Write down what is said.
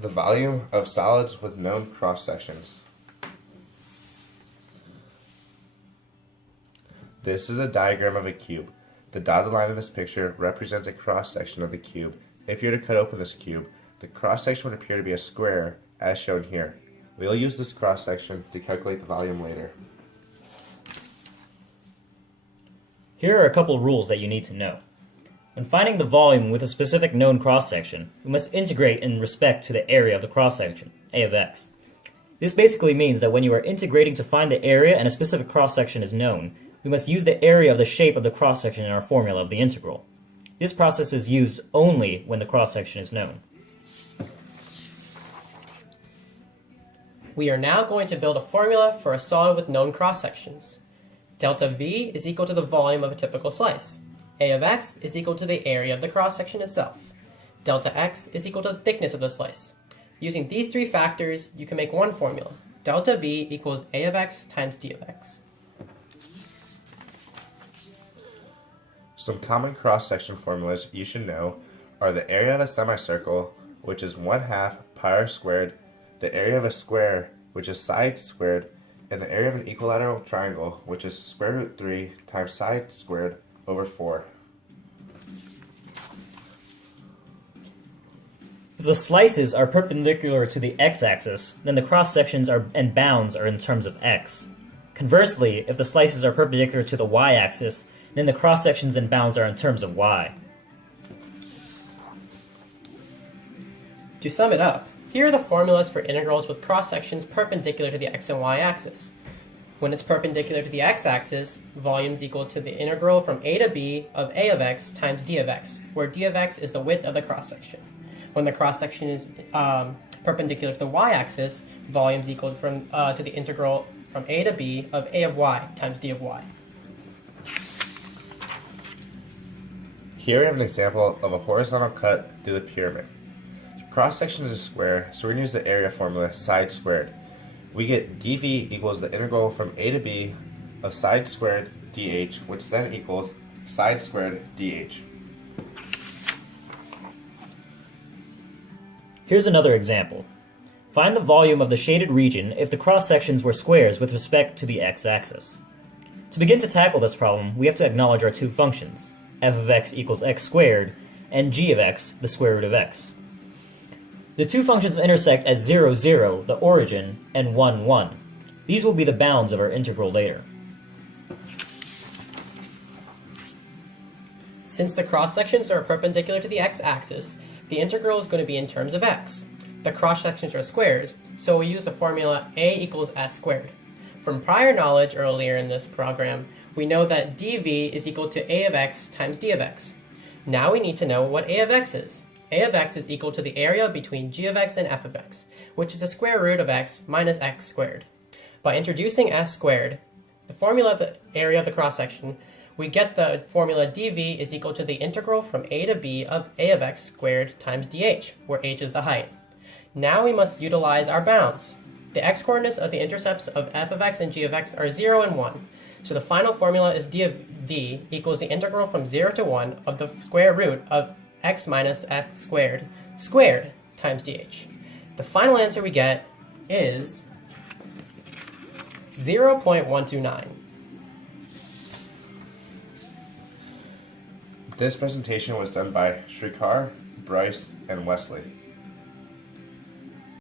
The volume of solids with known cross-sections. This is a diagram of a cube. The dotted line in this picture represents a cross-section of the cube. If you were to cut open this cube, the cross-section would appear to be a square, as shown here. We will use this cross-section to calculate the volume later. Here are a couple rules that you need to know. When finding the volume with a specific known cross-section, we must integrate in respect to the area of the cross-section, a of x. This basically means that when you are integrating to find the area and a specific cross-section is known, we must use the area of the shape of the cross-section in our formula of the integral. This process is used only when the cross-section is known. We are now going to build a formula for a solid with known cross-sections. Delta V is equal to the volume of a typical slice. A of x is equal to the area of the cross-section itself. Delta x is equal to the thickness of the slice. Using these three factors, you can make one formula. Delta V equals A of x times D of x. Some common cross-section formulas you should know are the area of a semicircle, which is 1/2 pi r squared, the area of a square, which is side squared, and the area of an equilateral triangle, which is square root 3 times side squared over 4. If the slices are perpendicular to the x-axis, then the cross-sections and bounds are in terms of x. Conversely, if the slices are perpendicular to the y-axis, then the cross-sections and bounds are in terms of y. To sum it up, here are the formulas for integrals with cross-sections perpendicular to the x and y axis. When it's perpendicular to the x-axis, volume is equal to the integral from a to b of a of x times d of x, where d of x is the width of the cross-section. When the cross-section is perpendicular to the y-axis, volume is equal to the integral from a to b of a of y times d of y. Here we have an example of a horizontal cut through the pyramid. The cross-section is a square, so we're going to use the area formula side squared. We get dv equals the integral from a to b of side squared dh, which then equals side squared dh. Here's another example. Find the volume of the shaded region if the cross-sections were squares with respect to the x-axis. To begin to tackle this problem, we have to acknowledge our two functions, f of x equals x squared, and g of x, the square root of x. The two functions intersect at 0, 0, the origin, and 1, 1. These will be the bounds of our integral later. Since the cross-sections are perpendicular to the x-axis, the integral is going to be in terms of x. The cross-sections are squares, so we use the formula a equals s squared. From prior knowledge earlier in this program, we know that dv is equal to a of x times d of x. Now we need to know what a of x is. A of x is equal to the area between g of x and f of x, which is the square root of x minus x squared. By introducing s squared, the formula of the area of the cross-section, we get the formula dv is equal to the integral from a to b of a of x squared times dh, where h is the height. Now we must utilize our bounds. The x-coordinates of the intercepts of f of x and g of x are 0 and 1, so the final formula is d of v equals the integral from 0 to 1 of the square root of x minus x squared squared times dh. The final answer we get is 0.129. This presentation was done by Srikar, Bryce, and Wesley.